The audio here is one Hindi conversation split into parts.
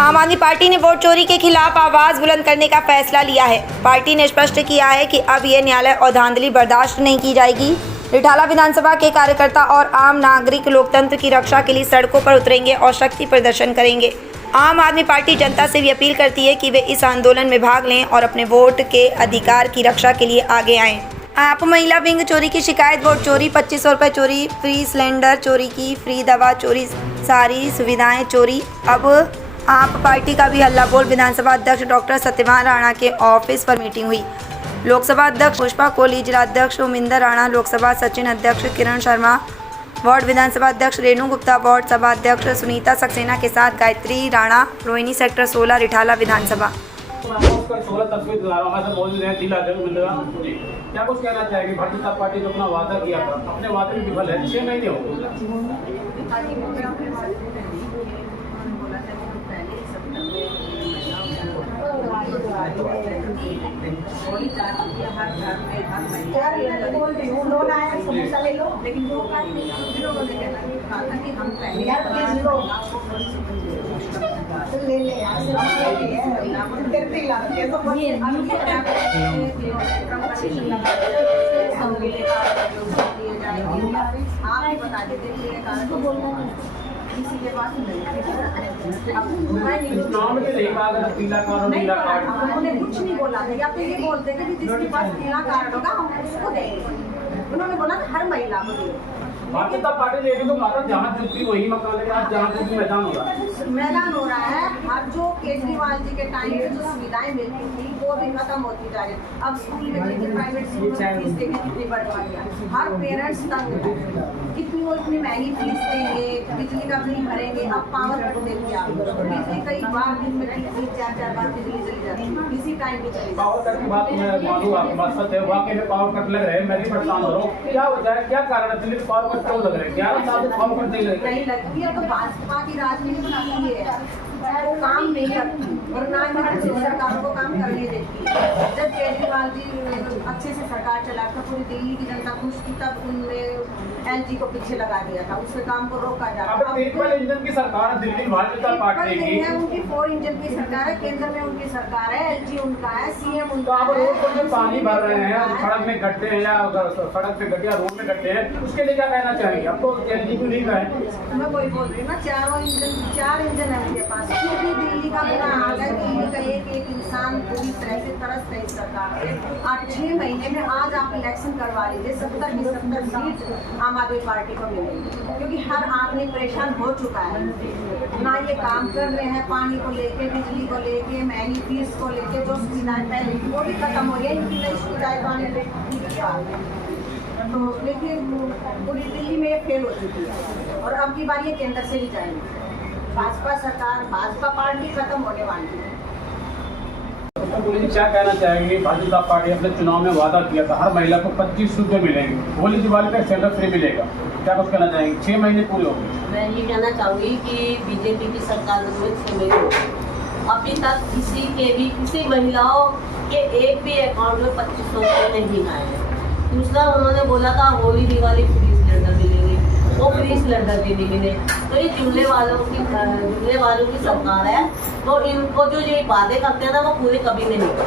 आम आदमी पार्टी ने वोट चोरी के खिलाफ आवाज बुलंद करने का फैसला लिया है। पार्टी ने स्पष्ट किया है कि अब ये न्यायालय और धांधली बर्दाश्त नहीं की जाएगी। रिठाला विधानसभा के कार्यकर्ता और आम नागरिक लोकतंत्र की रक्षा के लिए सड़कों पर उतरेंगे और शक्ति प्रदर्शन करेंगे। आम आदमी पार्टी जनता से भी अपील करती है कि वे इस आंदोलन में भाग लें और अपने वोट के अधिकार की रक्षा के लिए आगे आएं। आप महिला विंग चोरी की शिकायत, वोट चोरी, 2500 रुपये चोरी, फ्री सिलेंडर चोरी की, फ्री दवा चोरी, सारी सुविधाएं चोरी। अब आप पार्टी का भी हल्ला बोल। विधानसभा अध्यक्ष डॉक्टर सत्यवान राणा के ऑफिस पर मीटिंग हुई। लोकसभा अध्यक्ष पुष्पा कोहली, जिला अध्यक्ष उमिंदर राणा, लोकसभा सचिन अध्यक्ष किरण शर्मा, वार्ड विधानसभा अध्यक्ष रेणु गुप्ता, वार्ड सभा अध्यक्ष सुनीता सक्सेना के साथ गायत्री राणा, रोहिणी सेक्टर 16, रिठाला विधानसभा। क्या कुछ कहना चाहेगी? भारतीय जनता पार्टी जो अपना वादा किया था, अपने वादे में विफल है। 6 महीने हो किसी के पास उन्होंने कुछ नहीं बोला था। या तो ये बोलते थे कि जिसके पास पीला कार्ड होगा हम उसको देंगे। उन्होंने बोला हर महिला को देंगे। भारतीय जनता पार्टी लेकिन तो माता जहाँ जुटती वही मकान लेके आज जहाँ जुटती मैदान हो रहा है। मैदान हो रहा है। हर जो केजरीवाल जी के टाइम पे जो सुविधाएं मिलती थी वो भी खत्म होती जा रही है। अब स्कूल में कितनी प्राइवेट स्कूल में फीस देंगे, कितनी बढ़वा दिया। हर पेरेंट्स तक कितनी वो इतनी महंगी फीस देंगे, बिजली का बिल भरेंगे। अब पावर कट देंगे आप बिजली कई बार दिन में 3-4 बार बिजली चली जाती है, किसी टाइम भी चली पावर कट की बात मैं मानूँ, आपकी बात सच है। वाकई में पावर कट लग रहे हैं। मैं भी परेशान हो रहा हूँ। क्या वजह है, क्या कारण है? दिल्ली पावर कट क्यों लग रहे हैं? 11 साल से पावर कट नहीं लगती है। तो भाजपा की राजनीति नहीं है, वो काम नहीं करती और ना ही सरकारों को काम करने देती है। जब केजरीवाल जी अच्छे से सरकार चला था, पूरी दिल्ली की जनता खुश थी, तब उनने एलजी को पीछे लगा दिया था, उसके काम को रोका जाता था। ट्रिपल इंजन की सरकार है दिल्ली भारतीय जनता पार्टी की है, उनकी 4 इंजन की सरकार है, केंद्र में उनकी सरकार है, एलजी उनका है, सीएम उनका है। है। रोड पर पानी भर रहे हैं, सड़क में गड्ढे हैं या सड़क पे गड्ढे, रोड में गड्ढे हैं, उसके लिए क्या कहना चाहेंगे? अब तो एलजी को नहीं कहे। मैं वही बोल रही हूँ ना, 4 इंजन है उनके पास। भी दिल्ली का बुरा हाल है। दिल्ली का एक इंसान पूरी तरह से तरस रही सरकार से। 8-6 महीने में आज आप इलेक्शन करवा लीजिए, 70 की 70 सीट आम आदमी पार्टी को मिलेगी, क्योंकि हर आदमी परेशान हो चुका है। ना ये काम कर रहे हैं, पानी को लेके, बिजली को लेके, महंगी फीस को लेके, जो सुविधाएं पहले वो भी खत्म हो रही है। इनकी नई सुविधाएं पाने तो लेकिन पूरी दिल्ली में ये फेल हो चुकी है और अब की बार ये केंद्र से ही जाएंगे। भाजपा सरकार, भाजपा पार्टी खत्म होने वाली है। क्या कहना चाहेंगे? भारतीय जनता पार्टी अपने चुनाव में वादा किया था हर महिला को 25 रुपये मिलेंगे, होली दिवाली का सिलेंडर फ्री मिलेगा। क्या कुछ कहना चाहेंगे? 6 महीने पूरे हो गए। मैं ये कहना चाहूँगी कि बीजेपी की सरकार में 6 महीने हो गए, अभी तक किसी महिलाओं के एक भी अकाउंट में 2500 रुपये नहीं आए हैं। दूसरा, उन्होंने बोला था होली दिवाली फ्री सिलेंडर मिलेंगे, वो फ्री सिलेंडर भी नहीं मिले। तो ये जुमले वालों की सरकार है। तो इनको जो ये वादे करते हैं ना, वो पूरे कभी नहीं करते।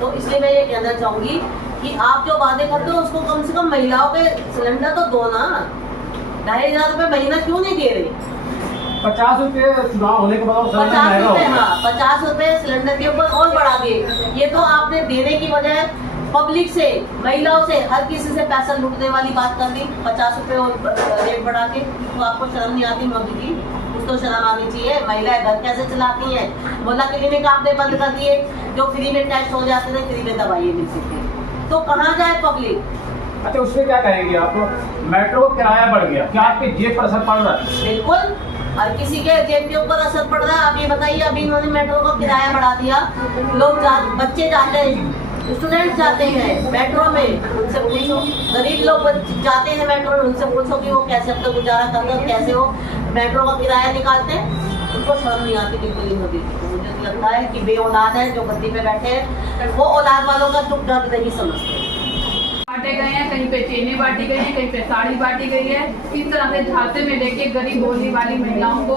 तो इसलिए मैं ये कहना चाहूँगी कि आप जो वादे करते हो उसको कम से कम महिलाओं के सिलेंडर तो दो ना। 2500 रुपये महीना क्यों नहीं दे रहे? 50 रुपये चुनाव होने के बाद 50 रुपये, हाँ 50 रुपये सिलेंडर के ऊपर और बढ़ा दिए। ये तो आपने देने की बजाय पब्लिक से, महिलाओं से, हर किसी से पैसा लूटने वाली बात कर दी। 50 रुपये और रेट बढ़ा के। तो आपको शर्म नहीं आती मोदी जी? कुछ तो शर्म आनी चाहिए। महिलाएं घर कैसे चलाती हैं? मोहल्ला क्लिनिक आपने बंद कर दिए, जो फ्री में टेस्ट हो जाते थे, फ्री में दवाइयाँ मिलती थी। तो कहाँ जाए पब्लिक? अच्छा, उसमें क्या कहेंगे आप? मेट्रो का किराया बढ़ गया, क्या आपकी जेब पर असर पड़ रहा है? बिल्कुल, हर किसी के जेब के ऊपर असर पड़ रहा है। आप ये बताइए, अभी इन्होंने मेट्रो का किराया बढ़ा दिया। लोग बच्चे जाते हैं, स्टूडेंट जाते हैं मेट्रो में, उनसे पूछो। गरीब लोग जाते हैं मेट्रो में, उनसे पूछो कि वो कैसे अपना गुजारा करते हैं, कैसे वो मेट्रो का किराया निकालते हैं। उनको शर्म नहीं आती बिल्कुल ही मोदी। मुझे लगता है कि बे औलाद है जो गद्दी पे बैठे हैं, वो औलाद वालों का दुख दर्द नहीं समझते। बांटे गए हैं, कहीं पे चेने बांटी गई है, कहीं पे साड़ी बांटी गई है। इस तरह से झांसे में लेके गरीब बोलने वाली महिलाओं को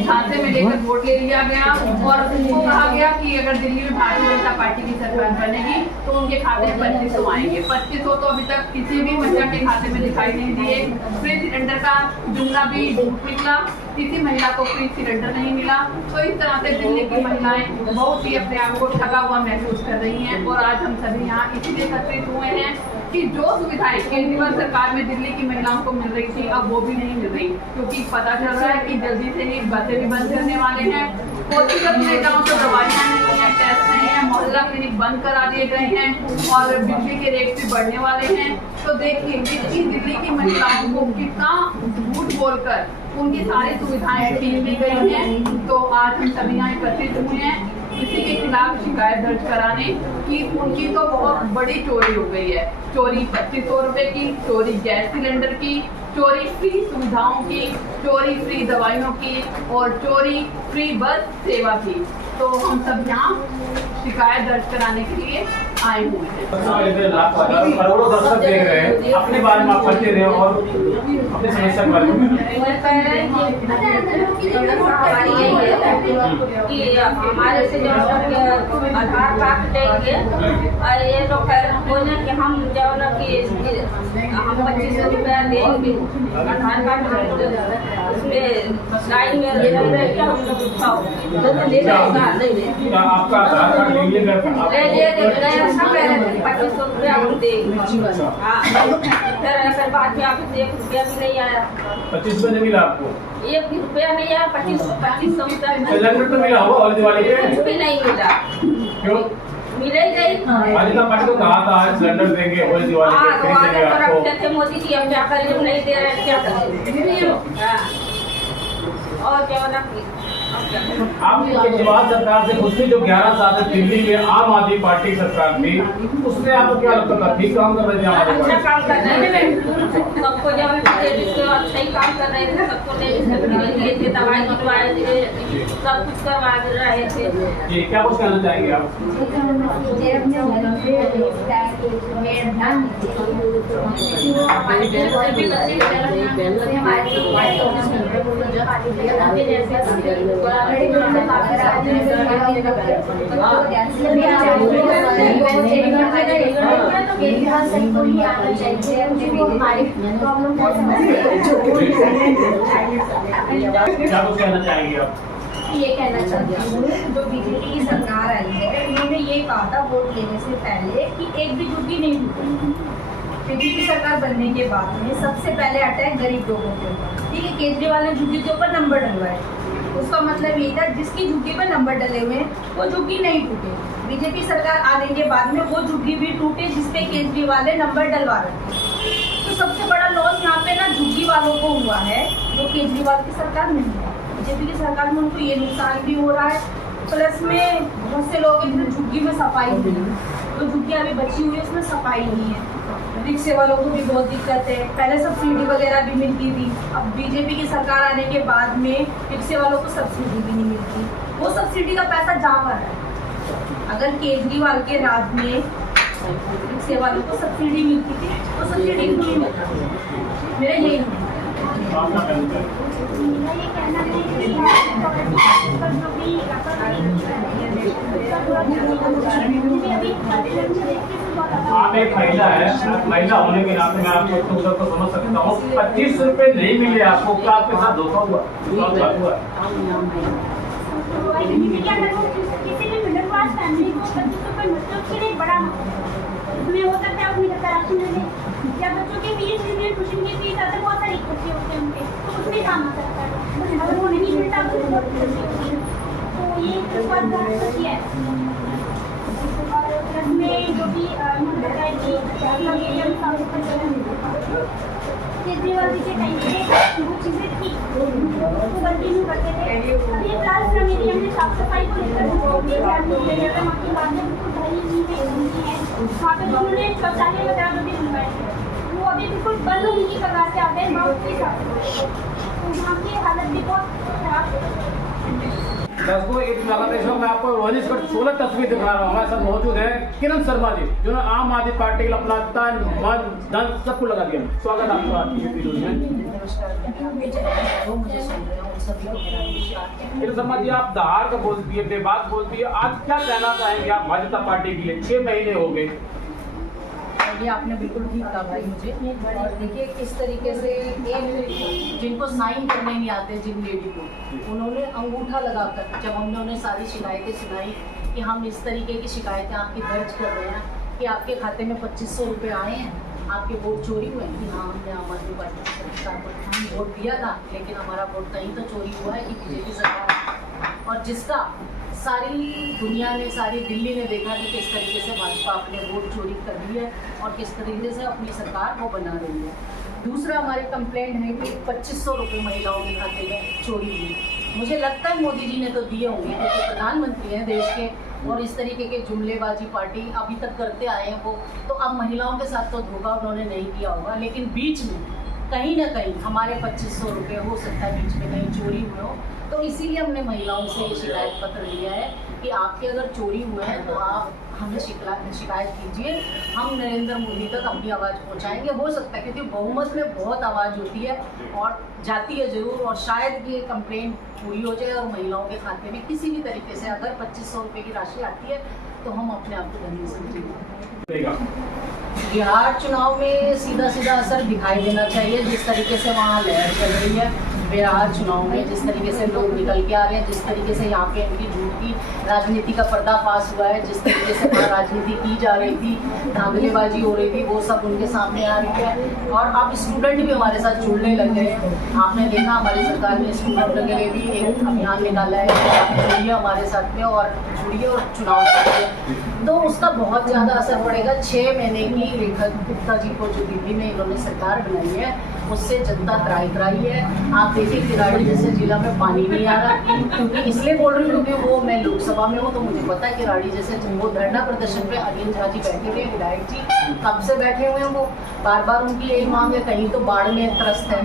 झांसे में लेकर वोट ले लिया गया और उनको कहा गया कि अगर दिल्ली में भारतीय जनता पार्टी की सरकार बनेगी तो उनके खाते में 2500 आएंगे। 2500 तो अभी तक किसी भी महिला के खाते में दिखाई नहीं दिए। फ्री सिलेंडर का जुमला भी झूठ निकला, किसी महिला को फ्री सिलेंडर नहीं मिला। तो इस तरह से दिल्ली की महिलाएं बहुत ही अपने आप को ठगा हुआ महसूस कर रही हैं और आज हम सभी यहाँ इसलिए एकत्रित हुए हैं कि जो सुविधाएं केजरीवाल सरकार में दिल्ली की महिलाओं को मिल रही थी अब वो भी नहीं मिल रही, क्योंकि पता चल रहा है कि जल्दी से ही बसें भी बंद करने वाले हैं। व्यक्तिगत नेताओं को दवाइयाँ नहीं है, टेस्ट नहीं है, मोहल्ला क्लिनिक बंद करा दिए गए हैं और बिजली के रेट भी बढ़ने वाले हैं। तो देखिए कि दिल्ली की महिलाओं को कितना झूठ बोलकर उनकी सारी सुविधाएं छीन ली गई हैं। तो आज हम सभी यहाँ एकत्रित हुए हैं किसी के खिलाफ शिकायत दर्ज कराने की। उनकी तो बहुत बड़ी चोरी हो गई है, चोरी 2500 रुपए की, चोरी गैस सिलेंडर की, चोरी फ्री सुविधाओं की, चोरी फ्री दवाइयों की और चोरी फ्री बस सेवा की। तो हम सब यहाँ शिकायत दर्ज कराने के लिए आए हुए हैं। करोड़ों दर्शक देख रहे हैं, अपने बारे में आप करते रहे और अपने समस्या के बारे में कि हमारे से जो आधार कार्ड लेंगे और ये लोग बोले कि हम जो ना कि हम 2500 रुपया देंगे आधार कार्ड उसमें लाइन में रह के हम लोग आपका आधार कार्ड ले लिया गया सब 2500 रुपया हम देंगे। हाँ फिर बाद में आपको 1 रुपया भी नहीं आया। 25 रुपये मिला आपको? 1 रुपया नहीं आया, 2500 रुपया सिलेंडर तो मिला होगा और दिवाली पे? कुछ भी नहीं मिला। क्यों? मिले ही नहीं। भाजपा पार्टी को कहा था आज सिलेंडर देंगे और दिवाली पे खरीदेंगे आपको। रखते थे मोदी जी, हम क्या करें, हम नहीं दे रहे, क्या करें। और क्या होना आप केजरीवाल सरकार से उससे जो 11 साल से दिल्ली में आम आदमी पार्टी सरकार थी उसमें आपको क्या लगता था ठीक काम कर रहे थे? अच्छा काम कर रहे थे, सबको जब अच्छा ही काम कर रहे थे, सबको दिए थे, दवाई दिलवाए थे, सब कुछ करवा रहे थे। जी क्या कुछ कहना चाहेंगे आप? क्या कुछ कहना चाहेंगे आप? ये कहना चाहती हूँ जो बीजेपी की सरकार आई है उन्होंने ये कहा था वोट लेने से पहले कि एक भी झुग्गी नहीं टूटेगी। बीजेपी सरकार बनने के बाद में सबसे पहले अटैक गरीब लोगों के ऊपर, ठीक है। केजरीवाल ने झुग्गी के ऊपर नंबर डलवाए, उसका मतलब ये था जिसकी झुग्गी पर नंबर डले हुए हैं वो झुग्गी नहीं टूटे। बीजेपी सरकार आने के बाद में वो झुग्गी भी टूटे जिसपे केजरीवाल ने नंबर डलवा रखे। तो सबसे बड़ा लॉस यहाँ पे ना झुग्गी वालों को हुआ है जो केजरीवाल की सरकार में है। बीजेपी की सरकार में उनको ये नुकसान भी हो रहा है, प्लस में बहुत से लोग इधर झुग्गी में सफाई नहीं है, तो झुग्गी अभी बची हुई है उसमें सफाई नहीं है। रिक्शे वालों को भी बहुत दिक्कत है, पहले सब्सिडी वगैरह भी मिलती थी, अब बीजेपी की सरकार आने के बाद में रिक्शे वालों को सब्सिडी भी नहीं मिलती। वो सब्सिडी का पैसा जा रहा है। अगर केजरीवाल के राज में रिक्शे वालों को सब्सिडी मिलती थी तो सब्सिडी नहीं मिलती। मेरा यही आप एक महिला है, महिला होने के नाते मैं आपको उधर को समझ सकता हूँ। 25 रुपए नहीं मिले आपको, क्या आपके साथ धोखा हुआ? किसी भी मिडिल क्लास फैमिली को 25 रुपये मतलब के लिए बड़ा उसमें हो सकता है अपनी राशन मिले या बच्चों की फीस ट्यूशन की फीस आते बहुत सारे खर्चे होते हैं उनके, तो उसमें काम आ सकता है। अगर वो नहीं मिलता तो बहुत खर्चे होते हैं, तो ये एक बात सही है। और प्लस में जो भी बताया कि केजरीवाल जी के टाइम पे वो चीज़ें थी वो कंटिन्यू करते थे। अब ये क्लास मीडियम में साफ सफाई को लेकर वहाँ की बातें बिल्कुल भरी नहीं है। वहाँ पे उन्होंने शौचालय वगैरह भी बनवाए थे, वो अभी बिल्कुल बंद होने की कगार से आते हैं। बहुत के साथ तो वहाँ की हालत भी बहुत खराब है। दस को एक लगातार मैं आपको रोहिणी स्कर्ट 16 तस्वीर दिखा रहा हूँ। हमारे साथ मौजूद है किरण शर्मा जी, जिन्होंने आम आदमी पार्टी के लिए अपना तन मन धन सबको लगा दिया। स्वागत आपका आपकी वीडियो में। किरण शर्मा जी, आप दहाड़ का बोलती है, बेबाक बोलती है, आज क्या कहना चाहेंगे आप भाजपा पार्टी के लिए? 6 महीने हो गए। ये आपने बिल्कुल ठीक कहा भाई मुझे। और देखिए किस तरीके से एक जिनको साइन करने नहीं आते जिन लेडी को, उन्होंने अंगूठा लगाकर जब हमने उन्हें सारी शिकायतें सुनाई कि हम इस तरीके की शिकायतें आपकी दर्ज कर रहे हैं कि आपके खाते में 2500 रुपये आए हैं, आपके वोट चोरी हुए हैं, कि हाँ हमने आम आदमी पार्टी की सरकार को वोट दिया था, लेकिन हमारा वोट कहीं तो चोरी हुआ है कि बीजेपी सरकार। और जिसका सारी दुनिया ने, सारी दिल्ली ने देखा कि किस तरीके से भाजपा अपने वोट चोरी कर रही है और किस तरीके से अपनी सरकार को बना रही है। दूसरा हमारी कंप्लेंट है कि 2500 रुपये महिलाओं के खाते में चोरी हुई। मुझे लगता है मोदी जी ने तो दिए होंगे क्योंकि प्रधानमंत्री हैं देश के, और इस तरीके के जुमलेबाजी पार्टी अभी तक करते आए हैं वो, तो अब महिलाओं के साथ तो धोखा उन्होंने नहीं किया होगा, लेकिन बीच में कहीं ना कहीं हमारे 2500 रुपये हो सकता है बीच में कहीं चोरी हुए हो। तो इसीलिए हमने महिलाओं से ये शिकायत पत्र लिया है कि आपके अगर चोरी हुए हैं तो आप हमें शिकायत कीजिए, हम नरेंद्र मोदी तक अपनी आवाज़ पहुंचाएंगे। हो सकता है क्योंकि बहुमत में बहुत आवाज़ होती है और जाती है ज़रूर, और शायद ये कंप्लेंट पूरी हो जाए और महिलाओं के खाते में किसी भी तरीके से अगर 2500 रुपये की राशि आती है तो हम अपने आप को धनी समझेंगे। बिहार चुनाव में सीधा सीधा असर दिखाई देना चाहिए। जिस तरीके से वहाँ लहर चल रही है बिहार चुनाव में, जिस तरीके से लोग निकल के आ रहे हैं, जिस तरीके से यहाँ पे इनकी झूठ की राजनीति का पर्दाफाश हुआ है, जिस तरीके से वहाँ राजनीति की जा रही थी, धांधलीबाजी हो रही थी, वो सब उनके सामने आ रही है। और अब स्टूडेंट भी हमारे साथ जुड़ने लग गए हैं। आपने देखा हमारी सरकार ने स्टूडेंट के लिए भी एक अभियान निकाला है कि आप जुड़िए हमारे साथ में और जुड़िए और चुनाव करिए, तो उसका बहुत ज़्यादा असर पड़ेगा। 6 महीने की रेखा गुप्ता जी को जो दिल्ली में इन्होंने सरकार बनाई है उससे जनता त्राही है। आप देखिए किराड़ी जैसे जिला में पानी नहीं आ रहा, क्योंकि इसलिए बोल रही हूँ क्योंकि वो मैं लोकसभा में हूँ तो मुझे पता है किराड़ी जैसे वो धरना प्रदर्शन पे अनिल झा जी बैठे हुए हैं, विधायक जी कब से बैठे हुए हैं। वो बार बार उनकी यही मांग है, कहीं तो बाढ़ में त्रस्त है,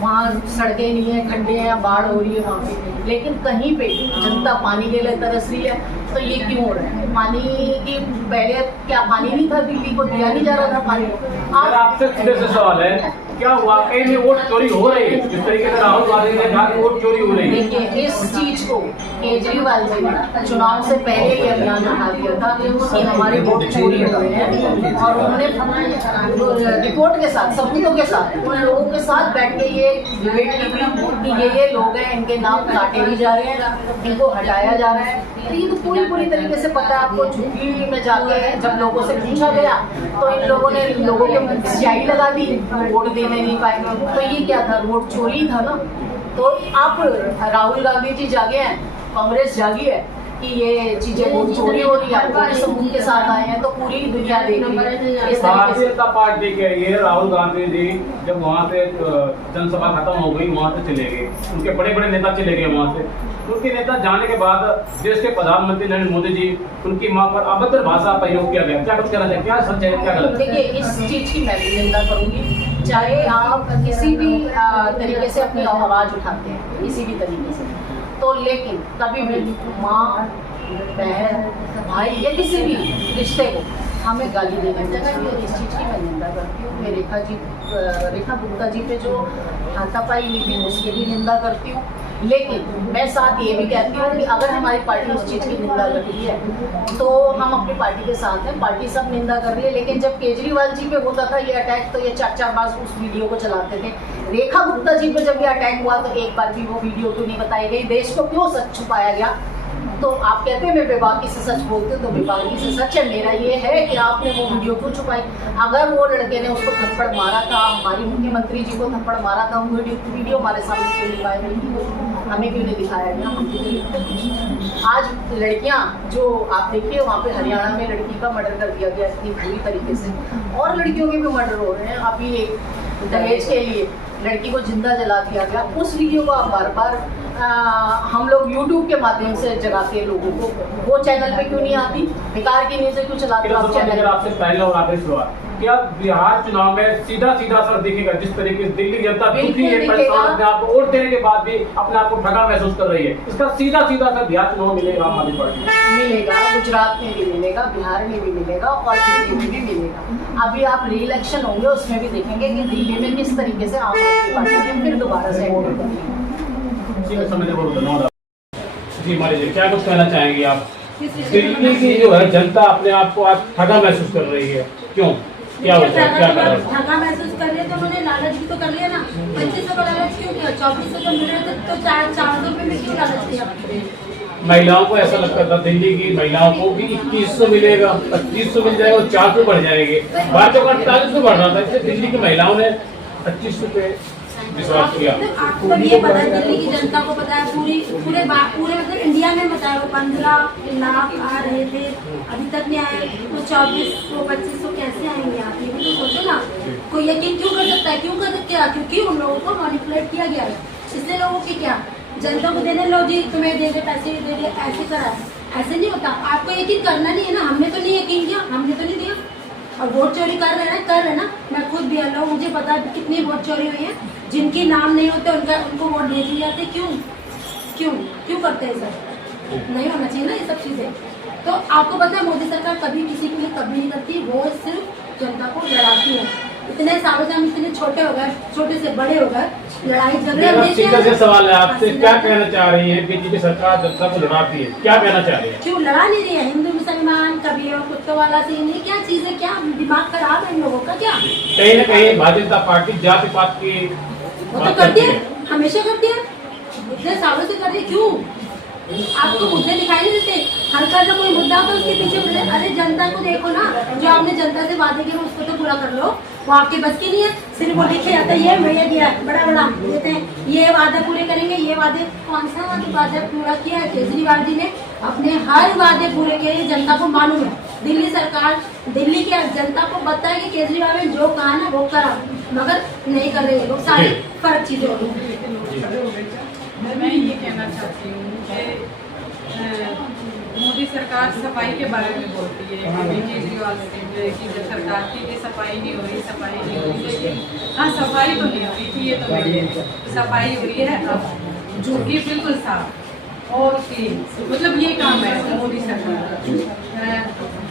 वहाँ सड़कें नहीं है, खड्डे हैं, बाढ़ हो रही है वहाँ पे, लेकिन कहीं पे जनता पानी के लिए तरस रही है। तो ये क्यों हो रहा है? पानी की पहले क्या पानी नहीं था? दिल्ली को दिया नहीं जा रहा था पानी? आज आपसे सीधे से सवाल है, क्या वाकई में वोट चोरी हो रही है? जिस तरीके से राहुल गांधी ने कहा कि वोट चोरी हो रही है। देखिए इस चीज को केजरीवाल जी ने चुनाव से पहले ये अभियान उठा दिया था कि हमारे वोट चोरी हुए हैं, और उन्होंने रिपोर्ट के साथ, सबूतों के साथ, उन लोगों के साथ बैठ के ये डिबेट की थी कि ये लोग हैं, इनके नाम काटे भी जा रहे हैं, इनको हटाया जा रहा है। तो ये तो पूरी तरीके से पता है आपको। झुग्गी में जाके जब लोगों से पूछा गया तो इन लोगों ने लोगों के स्याही लगा दी, वोट देने नहीं पाए। तो ये क्या था? वोट चोरी था ना। तो अब राहुल गांधी जी जागे हैं, कांग्रेस जागी है कि ये चीजें बहुत चोरी हो रही है, पूरे सबूत के साथ आए हैं, तो पूरी दुनिया देख रही है। भारतीय जनता पार्टी के ये राहुल गांधी जी जब वहाँ से जनसभा खत्म हो गई वहाँ से चले गए, उनके बड़े बड़े नेता चले गए वहाँ से। उनके नेता जाने के बाद देश के प्रधानमंत्री नरेंद्र मोदी जी, उनकी मां पर अभद्र भाषा प्रयोग किया गया। क्या कुछ कहना चाहिए? क्या सच है, क्या गलत? देखिए इस चीज की मैं भी निंदा करूंगी। चाहे आप किसी भी तरीके से अपनी आवाज उठाते हैं, किसी भी तरीके से, तो लेकिन कभी भी माँ, बहन, भाई या किसी भी रिश्ते को हमें गाली देने की जगह ये इस चीज़ की मैं निंदा करती हूँ। मैं रेखा गुप्ता जी पे जो हाथापाई हुई थी उसकी भी निंदा करती हूँ, लेकिन मैं साथ ये भी कहती हूँ कि अगर हमारी पार्टी उस चीज़ की निंदा कर रही है तो हम अपनी पार्टी के साथ हैं। पार्टी सब निंदा कर रही है, लेकिन जब केजरीवाल जी पे होता था ये अटैक तो ये 4-4 बार उस वीडियो को चलाते थे। रेखा गुप्ता जी पे जब ये अटैक हुआ तो एक बार भी वो वीडियो क्यों नहीं बताई गई? देश को क्यों सच छुपाया गया? तो आप कहते हैं मैं बेबाकी से सच बोलती हूँ, तो बेबाकी से सच है मेरा ये है कि आपने वो वीडियो क्यों छुपाई? अगर वो लड़के ने उसको थप्पड़ मारा था, हमारी मुख्यमंत्री जी को थप्पड़ मारा था, वो वीडियो हमारे सामने क्यों नहीं वायरल की? हमें क्यों नहीं दिखाया गया? हम क्यों नहीं लिखते? आज लड़कियाँ जो आप देखिए वहाँ पे हरियाणा में लड़की का मर्डर कर दिया गया इतनी बुरी तरीके से, और लड़कियों के भी मर्डर हो रहे हैं। अभी दहेज के लिए लड़की को जिंदा जला दिया गया। उस वीडियो को आप बार बार हम लोग YouTube के माध्यम से जगाते हैं लोगों को, वो चैनल पे क्यों नहीं आती? बेकार की न्यूज़ क्यों चलाते हो आप चैनल? आपसे पहले और आखिरी सवाल, क्या बिहार चुनाव में सीधा सीधा असर दिखेगा? जिस तरीके से दिल्ली जनता दुखी है, बिल्कुल परेशान, दिखेगा। अपने आप को वोट देने के बाद भी अपने आप को ठगा महसूस कर रही है, इसका सीधा सीधा असर बिहार चुनाव मिलेगा आम आदमी पार्टी को? मिलेगा, गुजरात में भी मिलेगा, बिहार में भी मिलेगा और दिल्ली में भी मिलेगा। अभी आप री इलेक्शन होंगे उसमें भी देखेंगे कि दिल्ली में किस तरीके से आम आदमी पार्टी ने फिर दोबारा से एंटर कर लिया। ठीक है, समझने बहुत धन्यवाद। जी माली जी, क्या कुछ कहना चाहेंगे आप? दिल्ली की जो है जनता अपने आप को आज ठगा महसूस कर रही है, क्यों? क्या होता है, क्या कर रहा है? ठगा महसूस कर रहे तो उन्होंने लालच भी तो कर लिया ना। 2500 का लालच क्यों किया? 2400 का मिल रहे थे तो 400 रुपये में क्यों लालच किया? महिलाओं को ऐसा लगता था दिल्ली की महिलाओं को कि 2100 मिलेगा, 2500 मिल जाएगा और 400 बढ़ जाएंगे। बातों का 4800 बढ़ रहा था, इससे दिल्ली की महिलाओं ने 2500 पे विश्वास किया। आपको तो ये पता है, दिल्ली की जनता को पता है, पूरे मतलब इंडिया में पता है, वो 15 लाख आ रहे थे अभी तक नहीं आए, तो 2400 2500 कैसे आएंगे? आप ये भी तो सोचो ना। कोई यकीन क्यों कर सकता है? क्यों कर सकते हैं? क्योंकि उन लोगों को मैनिपुलेट किया गया है। इसलिए लोगों की क्या, जनता को देने लो जी, तुम्हें दे दे पैसे दे दे, ऐसे करा है। ऐसे नहीं होता। आपको यकीन करना नहीं है ना। हमने तो नहीं यकीन किया, हमने तो नहीं दिया। और वोट चोरी कर रहे हैं ना। मैं खुद भी हूँ, मुझे पता है कितनी वोट चोरी हुई है। जिनकी नाम नहीं होते उनको वोट दे दिए जाते। क्यों करते हैं सर? नहीं होना चाहिए ना ये सब चीजें। तो आपको पता है मोदी सरकार कभी किसी के लिए कभी नहीं करती, वो सिर्फ जनता को लड़ाती है। इतने सालों से हम इतने छोटे हो गए, छोटे से बड़े हो गए, लड़ाई झगड़े। मेरा सीधा से सवाल है आपसे, क्या कहना चाह रही है? बीजेपी सरकार जनता को लड़ाती है, क्या कहना चाह रही है? क्यों लड़ा नहीं रही है? हिंदू मुसलमान कभी और कुत्तों वाला सीन, ये क्या चीज है? क्या दिमाग खराब है इन लोगों का? क्या कहीं न कहीं भारतीय जनता पार्टी जाति पात की वो तो करती है, हमेशा करती है, इतने सालों से कर रही है। क्यों? आपको मुद्दे दिखाई नहीं देते? हल्का सा कोई मुद्दा तो उसके पीछे बोले अरे जनता को देखो ना, जो आपने जनता से वादे किए उसको तो पूरा कर लो। वो आपके बस की नहीं है। सिर्फ वो लिखे जाता है, ये भैया दिया है, बड़ा देते हैं, ये वादे पूरे करेंगे, ये वादे। कौन सा वादे पूरा किया है? केजरीवाल जी ने अपने हर वादे पूरे किए, जनता को मालूम है। दिल्ली सरकार, दिल्ली की जनता को पता है कि केजरीवाल ने जो कहा ना वो करा, मगर नहीं कर रहे लोग। सारी फर्क चीजें हो गई। मैं ये कहना चाहती हूँ कि मोदी सरकार सफाई के बारे में बोलती है कि केजरीवाल की जो सरकार थी कि सफाई नहीं हो रही, सफाई नहीं हो रही। लेकिन हाँ, सफाई तो नहीं हो रही थी, ये तो नहीं है। सफाई हुई है अब, झुग्गी बिल्कुल साफ और क्लीन। मतलब ये काम है मोदी सरकार का।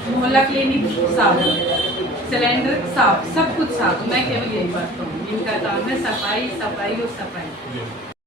मोहल्ला क्लिनिक साफ, सिलेंडर साफ, सब कुछ साफ। मैं केवल यही बात कहूँ, इनका काम है सफाई, सफाई और सफाई।